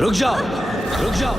रुक जाओ, रुक जाओ।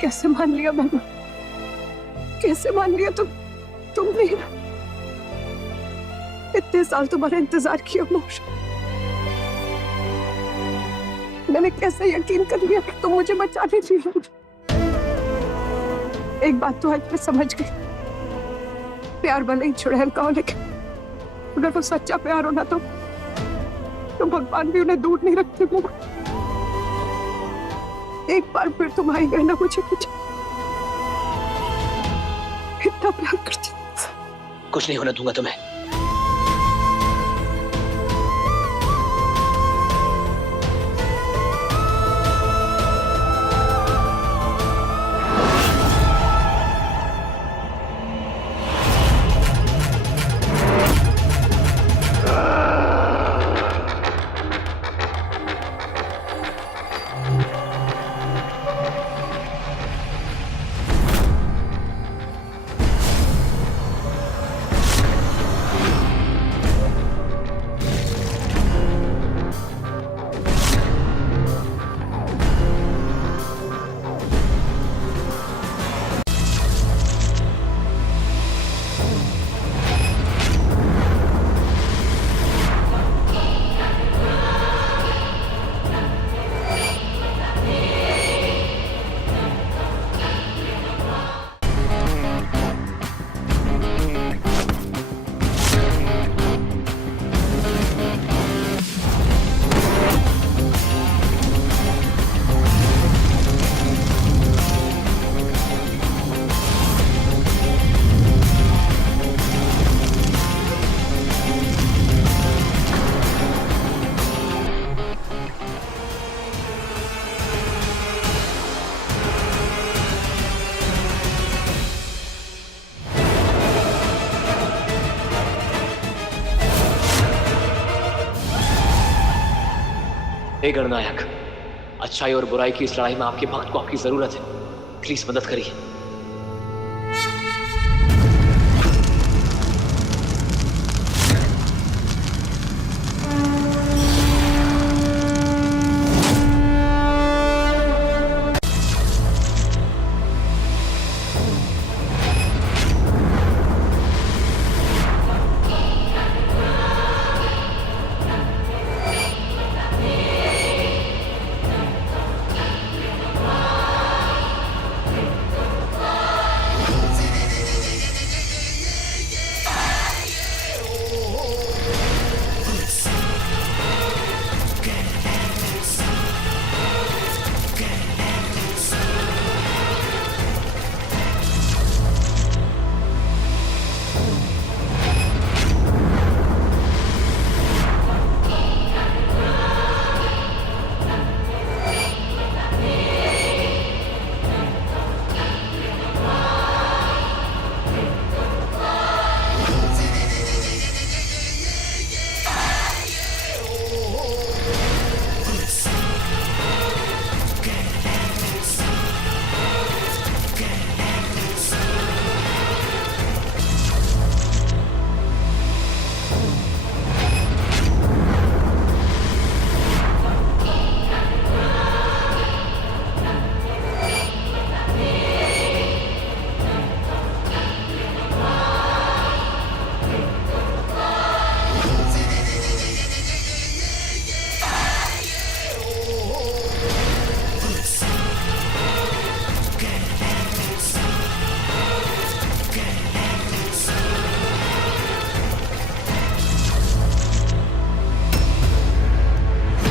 कैसे मान लिया मैंने? कैसे मान लिया तुमने? इतने साल तुम्हारा इंतजार किया मोश। मैंने कैसे यकीन कर लिया कि तुम मुझे बचाने चाहिए। एक बात तो आज मैं समझ गई, प्यार भले ही चुड़ैल का हो, लेकिन अगर वो सच्चा प्यार हो ना तो भगवान भी उन्हें दूर नहीं रखते। वो एक बार फिर तुम आई गए ना मुझे इतना प्यार करती। कुछ नहीं होने दूंगा तुम्हें। हे गणनायक, अच्छाई और बुराई की इस लड़ाई में आपके भक्त को आपकी जरूरत है। प्लीज मदद करिए।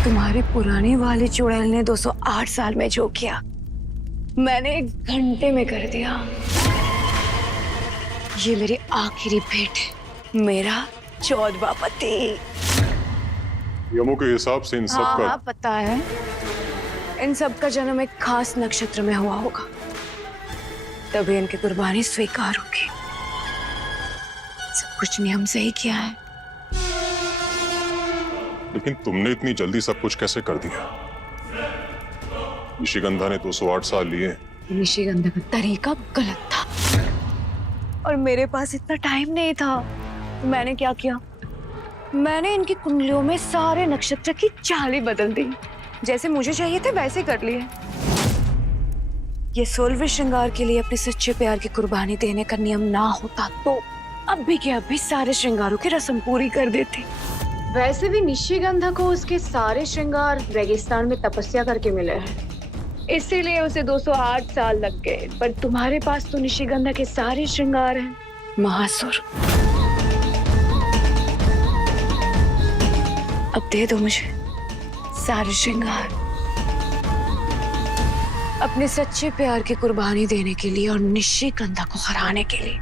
तुम्हारी पुरानी वाली चुड़ैल ने 208 साल में जो किया मैंने 1 घंटे में कर दिया। ये मेरी आखिरी भेंट है, मेरा 14वां पति। यमों के हिसाब से इन सब का हाँ, पता है। इन सब का जन्म एक खास नक्षत्र में हुआ होगा, तभी इनकी कुर्बानी स्वीकार होगी। सब कुछ नियम से ही किया है। लेकिन तुमने इतनी जल्दी सब कुछ कैसे कर दिया? निशिगंधा ने 208 साल लिए। निशिगंधा का तरीका गलत था और मेरे पास इतना टाइम नहीं था। तो मैंने क्या किया, मैंने इनकी कुंडलियों में सारे नक्षत्र की चालें बदल दी। जैसे मुझे चाहिए थे वैसे कर लिए। ये 16वें श्रृंगार के लिए अपने सच्चे प्यार की कुर्बानी देने का नियम ना होता तो अब भी के अब भी सारे श्रृंगारों की रस्म पूरी कर देती। वैसे भी निशिगंधा को उसके सारे श्रृंगार रेगिस्तान में तपस्या करके मिले हैं, इसीलिए उसे 208 साल लग गए। पर तुम्हारे पास तो निशिगंधा के सारे श्रृंगार हैं। महासुर, अब दे दो मुझे सारे श्रृंगार अपने सच्चे प्यार की कुर्बानी देने के लिए और निशिगंधा को हराने के लिए।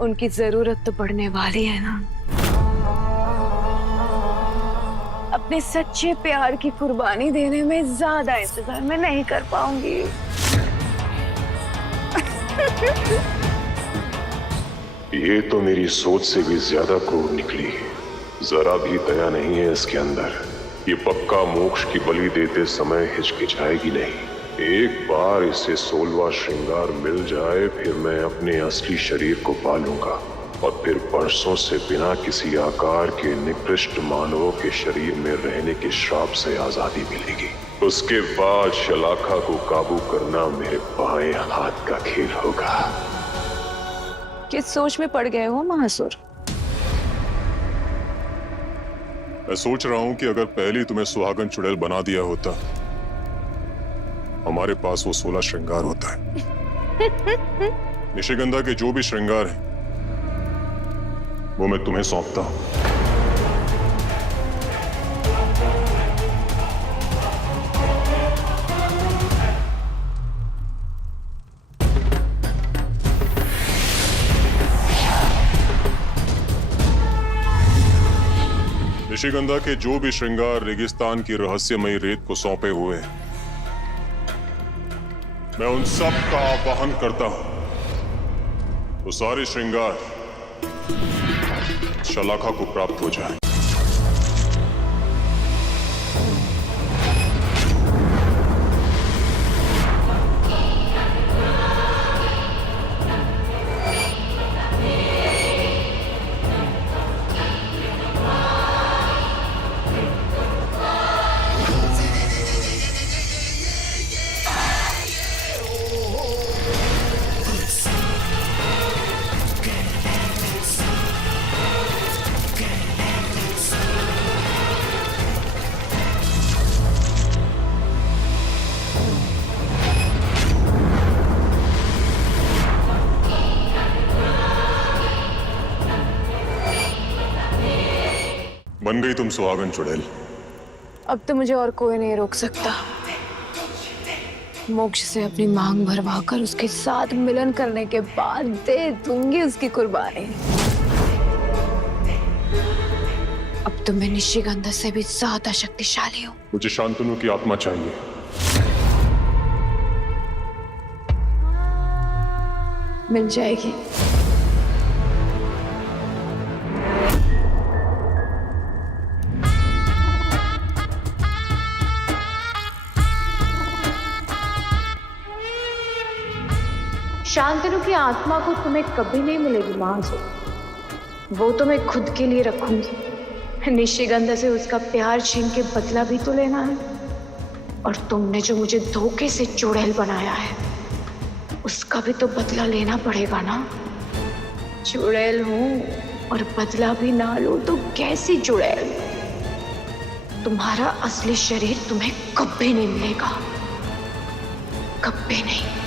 उनकी जरूरत तो पड़ने वाली है ना। अपने सच्चे प्यार की कुर्बानी देने में ज्यादा इंतजार मैं नहीं कर पाऊंगी। ये तो मेरी सोच से भी ज्यादा क्रूर निकली। जरा भी दया नहीं है इसके अंदर। ये पक्का मोक्ष की बलि देते समय हिचकिचाएगी नहीं। एक बार इसे 16वां श्रृंगार मिल जाए, फिर मैं अपने असली शरीर को पालूंगा और फिर बरसों से बिना किसी आकार के निकृष्ट मानवों के शरीर में रहने के श्राप से आजादी मिलेगी। उसके बाद शलाखा को काबू करना मेरे बाएं हाथ का खेल होगा। किस सोच में पड़ गए हो महासुर? मैं सोच रहा हूं कि अगर पहले ही तुम्हें सुहागन चुड़ैल बना दिया होता, हमारे पास वो 16 श्रृंगार होता है। निशिगंधा के जो भी श्रृंगार हैं वो मैं तुम्हें सौंपता हूं। निशिगंधा के जो भी श्रृंगार रेगिस्तान की रहस्यमयी रेत को सौंपे हुए हैं, मैं उन सब का आवाहन करता हूं। वो सारे श्रृंगार शलाखा को प्राप्त हो जाए। बन गई तुम सुहागन चुड़ैल। अब तो मुझे और कोई नहीं रोक सकता। मोक्ष से अपनी मांग भरवाकर उसके साथ मिलन करने के बाद दे दूंगी उसकी कुर्बानी। अब तो मैं निशिगंधा से भी ज्यादा शक्तिशाली हूँ। मुझे शांतनु की आत्मा चाहिए। मिल जाएगी। शांतनु की आत्मा को तुम्हें कभी नहीं मिलेगी महासुर। वो तो मैं खुद के लिए रखूंगी। निशिगंधा से उसका प्यार छीन के बदला भी तो लेना है। और तुमने जो मुझे धोखे से चुड़ैल बनाया है, उसका भी तो बदला लेना पड़ेगा ना। चुड़ैल हूं और बदला भी ना लो तो कैसी चुड़ैल? तुम्हारा असली शरीर तुम्हें कभी नहीं मिलेगा, कभी नहीं।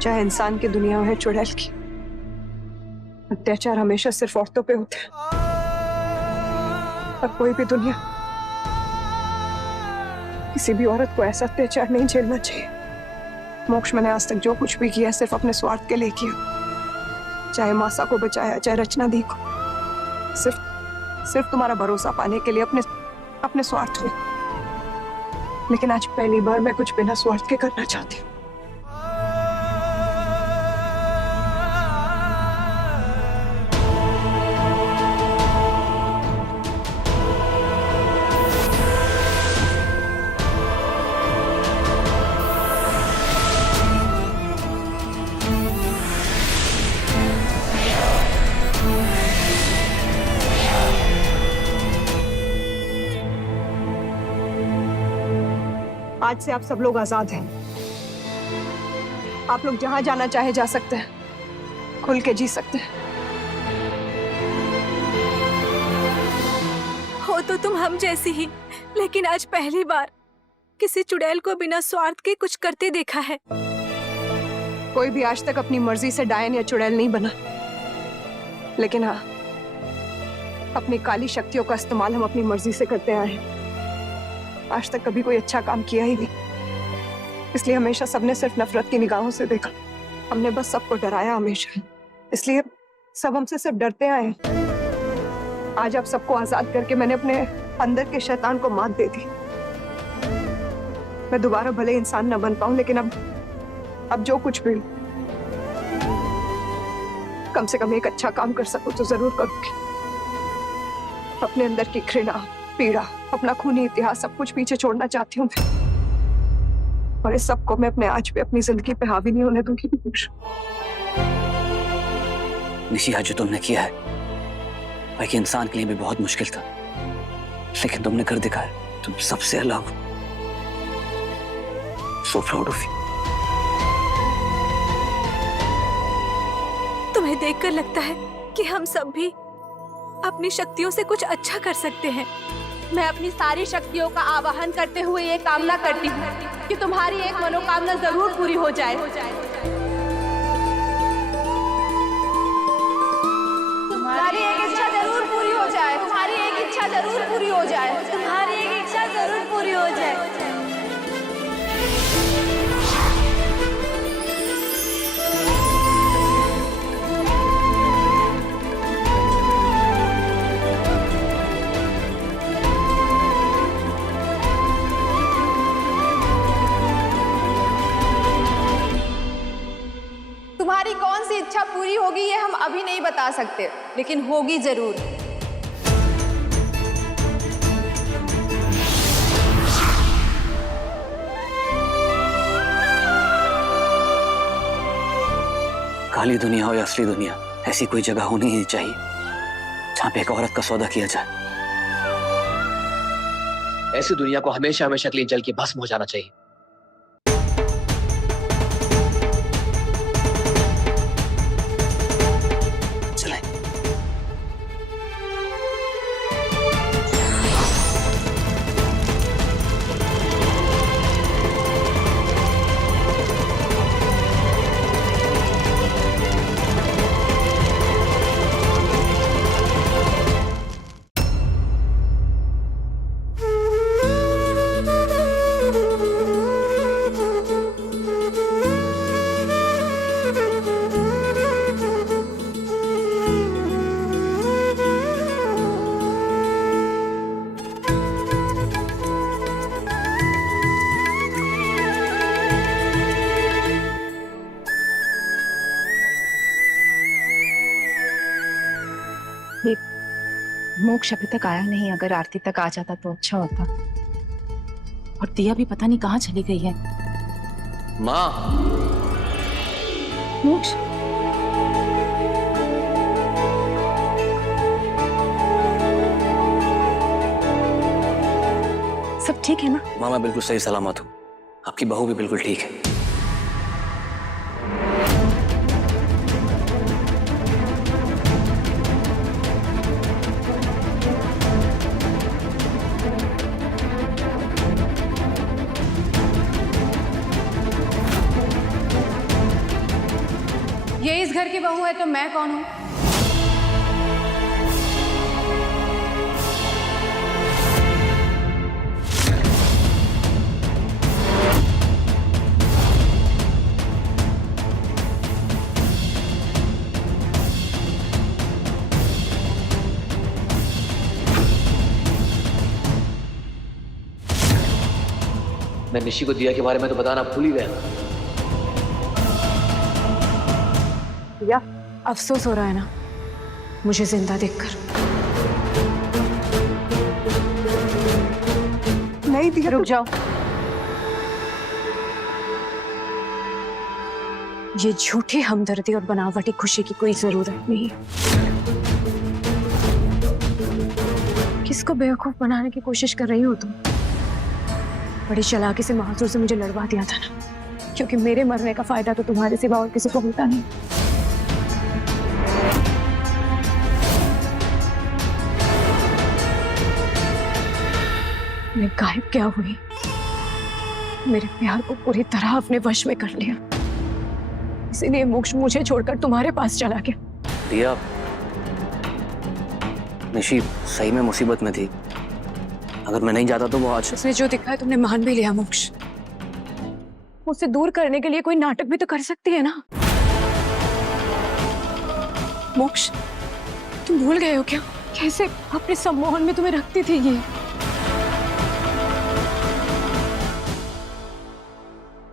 चाहे इंसान की दुनिया हो या चुड़ैल की, अत्याचार हमेशा सिर्फ औरतों पे होते हैं। और कोई भी दुनिया किसी भी औरत को ऐसा अत्याचार नहीं झेलना चाहिए। मोक्ष, मैंने आज तक जो कुछ भी किया सिर्फ अपने स्वार्थ के लिए किया। चाहे मासा को बचाया, चाहे रचना दी को, सिर्फ तुम्हारा भरोसा पाने के लिए, अपने स्वार्थ में। लेकिन आज पहली बार मैं कुछ बिना स्वार्थ के करना चाहती हूँ। आज से आप सब लोग आजाद हैं। आप लोग जहां जाना चाहे जा सकते हैं, खुल के जी सकते हैं। हो तो तुम हम जैसी ही, लेकिन आज पहली बार किसी चुड़ैल को बिना स्वार्थ के कुछ करते देखा है। कोई भी आज तक अपनी मर्जी से डायन या चुड़ैल नहीं बना, लेकिन हाँ, अपनी काली शक्तियों का इस्तेमाल हम अपनी मर्जी से करते आए हैं। आज तक कभी कोई अच्छा काम किया ही नहीं, इसलिए हमेशा सबने सिर्फ नफरत की निगाहों से देखा। हमने बस सबको डराया हमेशा, इसलिए सब हमसे सिर्फ डरते आए हैं। आज आप सबको आजाद करके मैंने अपने अंदर के शैतान को मात दे दी। मैं दोबारा भले इंसान न बन पाऊं, लेकिन अब जो कुछ भी, कम से कम एक अच्छा काम कर सकूं तो जरूर करूंगी। अपने अंदर की घृणा, पीड़ा, अपना खूनी इतिहास, सब कुछ पीछे छोड़ना चाहती हूँ मैं। और इस सब को मैं अपने आज पे, अपनी जिंदगी पे हावी नहीं होने दूंगी। निशी, आज जो तुमने किया है वह एक इंसान के लिए भी बहुत मुश्किल था, लेकिन तुमने कर दिखाया। तुम सबसे अलग हो। So proud of you. तुम्हें देखकर लगता है कि हम सब भी अपनी शक्तियों से कुछ अच्छा कर सकते हैं। मैं अपनी सारी शक्तियों का आवाहन करते हुए ये कामना करती हूँ कि तुम्हारी एक मनोकामना जरूर पूरी हो जाए। तुम्हारी एक इच्छा जरूर पूरी हो जाए। तुम्हारी एक इच्छा जरूर पूरी हो जाए। तुम्हारी एक इच्छा जरूर पूरी हो जाए। तुम्हारी कौन सी इच्छा पूरी होगी ये हम अभी नहीं बता सकते, लेकिन होगी जरूर। काली दुनिया हो या असली दुनिया, ऐसी कोई जगह होनी ही चाहिए जहां पे एक औरत का सौदा किया जाए। ऐसी दुनिया को हमेशा हमेशा के लिए जल के भस्म हो जाना चाहिए। मोक्ष अभी तक आया नहीं। अगर आरती तक आ जाता तो अच्छा होता। और दिया भी पता नहीं कहाँ चली गई है। माँ, मोक्ष, सब ठीक है ना? माँ, मैं बिल्कुल सही सलामत हूँ। आपकी बहू भी बिल्कुल ठीक है। बहू है तो मैं कौन हूँ? मैं निशी को दिया के बारे में तो बताना भूल ही गया। या अफसोस हो रहा है ना मुझे जिंदा देखकर? नहीं दिया। रुक जाओ। ये झूठी हमदर्दी और बनावटी खुशी की कोई जरूरत नहीं है। किसको बेवकूफ बनाने की कोशिश कर रही हो तुम? बड़ी चालाकी से महासुर से मुझे लड़वा दिया था ना, क्योंकि मेरे मरने का फायदा तो तुम्हारे सिवा और किसी को मिलता नहीं। मैं गायब क्या हुई, मेरे प्यार को पूरी तरह अपने वश में कर लिया, इसीलिए मोक्ष मुझे छोड़कर तुम्हारे पास चला गया। दिया, निशी सही में मुसीबत में थी। अगर मैं नहीं जाता तो वो आज। उसने जो दिखा है तुमने मान भी लिया मोक्ष। मुझसे दूर करने के लिए कोई नाटक भी तो कर सकती है ना। मोक्ष, तुम भूल गए हो क्या कैसे अपने सम्मोहन में तुम्हें रखती थी ये?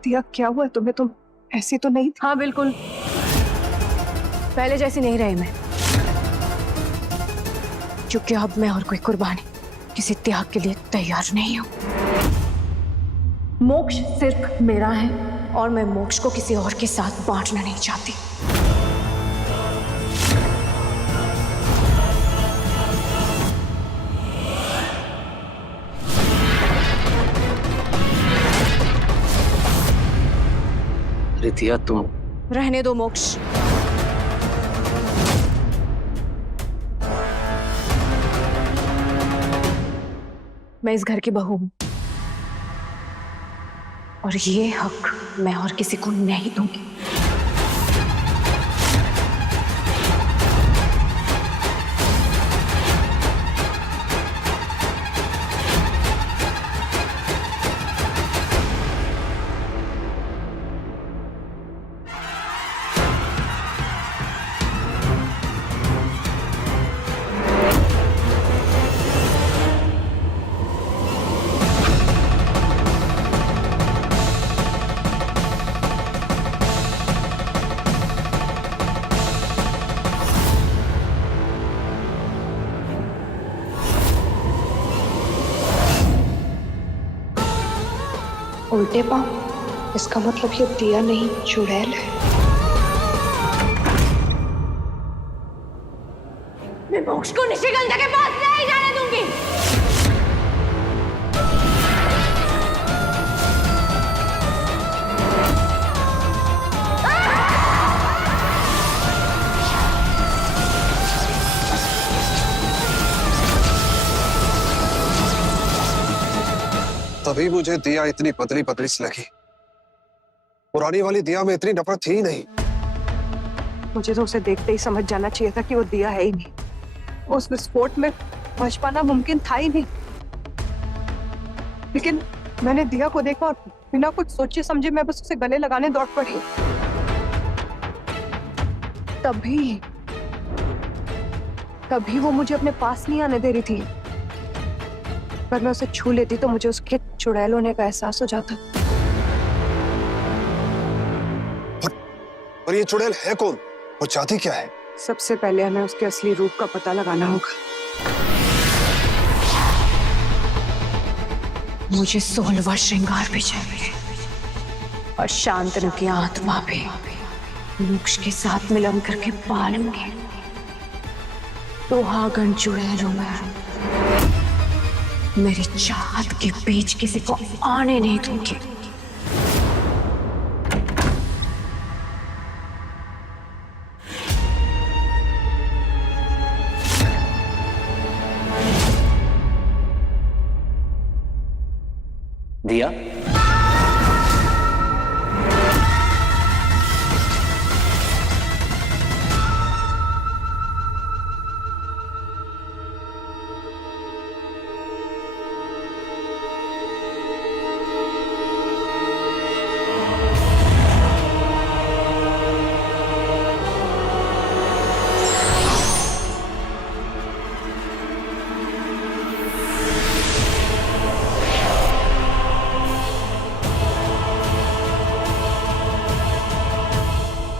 दिया क्या हुआ तुम्हें? तुम ऐसी तो नहीं थी। हाँ बिल्कुल, पहले जैसी नहीं रही मैं, क्योंकि अब मैं और कोई कुर्बानी, किसी त्याग के लिए तैयार नहीं हूं। मोक्ष सिर्फ मेरा है और मैं मोक्ष को किसी और के साथ बांटना नहीं चाहती। रितिया, तुम रहने दो मोक्ष। मैं इस घर की बहू हूं और ये हक मैं और किसी को नहीं दूंगी। उल्टे पांव, इसका मतलब ये दिया नहीं चुड़ैल है। मैं मोक्ष को निशिगंधा के पास नहीं जाने दूंगी। तभी मुझे दिया इतनी पतली पतली सी लगी। पुरानी वाली दिया में इतनी नफरत थी ही नहीं। मुझे तो उसे देखते ही समझ जाना चाहिए था कि वो दिया है ही नहीं। उस विस्फोट में बच पाना मुमकिन था ही नहीं। लेकिन मैंने दिया को देखा और बिना कुछ सोचे समझे मैं बस उसे गले लगाने दौड़ पड़ी। तभी वो मुझे अपने पास नहीं आने दे रही थी। पर मैं उसे छू लेती तो मुझे उसके चुड़ैल होने का एहसास हो जाता। और ये चुड़ैल है कौन? वो चाहती क्या है? सबसे पहले हमें उसके असली रूप का पता लगाना होगा। मुझे 16वां श्रृंगार भी चाहिए और शांतनु की आत्मा भी मोक्ष के साथ मिलन करके पालूंगी। तो हागन चुड़ैलों में मेरी चाहत के बीच किसी को आने नहीं दूंगी। दिया,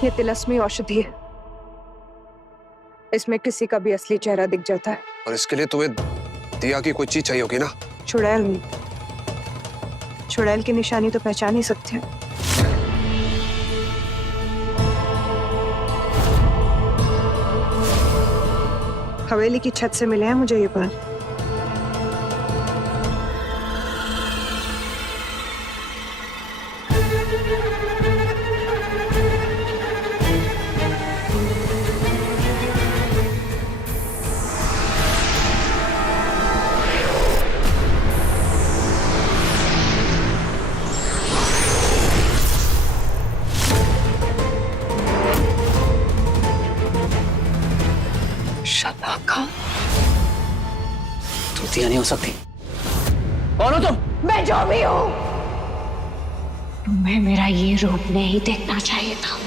ये तिलस्मी औषधि है, इसमें किसी का भी असली चेहरा दिख जाता है। और इसके लिए तुम्हें दिया की कोई चीज चाहिए होगी ना? चुड़ैल नहीं, चुड़ैल की निशानी तो पहचान ही सकते हैं। हवेली की छत से मिले हैं मुझे ये बाल। शलाका, तुम दिया नहीं हो सकती। कौन हो तुम? मैं जो भी हूँ, तुम्हें मेरा ये रूप नहीं देखना चाहिए था।